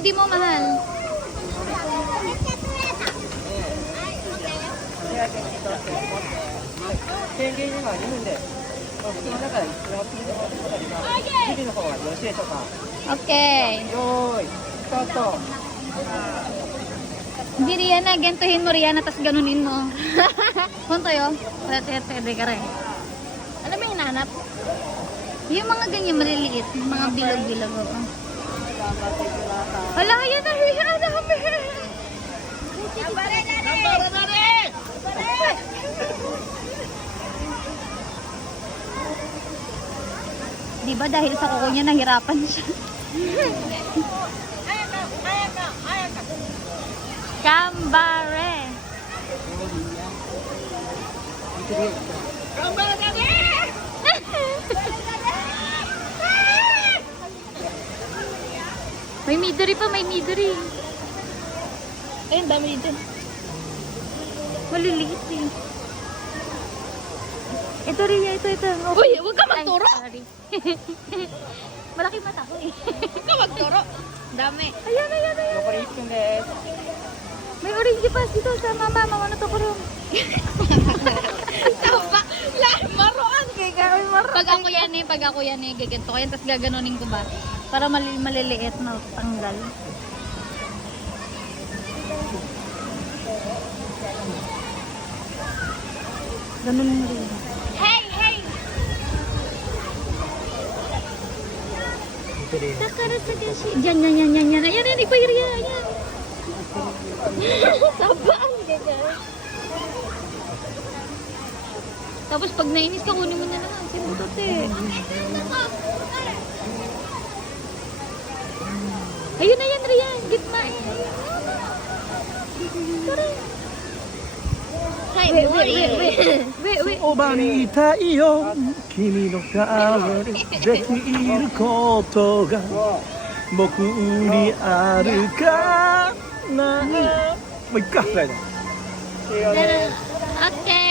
hoodie mo, mahal. Okay. Hindi Rihanna, gantuhin mo Rihanna, tas ganunin mo. Punto yun. Pwede ka rin. Ano ba yung hinahanap? Yung mga ganyan maliliit, mga bilog-bilog. Hala, yan na Rihanna. Diba dahil sa kuko niya nahirapan siya. Kambare. May midori pa, may midori. Ayun, dami dito. Maliliit eh. Ito Ria, ito. Uy, huwag ka magturo. Ay, sorry. Malaki mata ko eh. Huwag ka magturo. Dami. Ayan. May orange pa dito sa mama. Mama na to ko rin. Tapa. Maroan kay gawin maroan. Pag ako yan eh, gaganto ko yan, tapos gaganunin ko ba? Para maliliit na tanggal. Ganunin mo rin. Hey! Yan. Ayan, ipair yan. Ayan. Sabaan ka guys. Tapos pag nainis ka, kunin mo na lang. Sinudot eh. Ayun na yan, Rian. Gitna eh. Tara. Hi, Wait. そばにいたいよ君の代わりできることが僕にあるかなもう一回ぐらいだ Okay.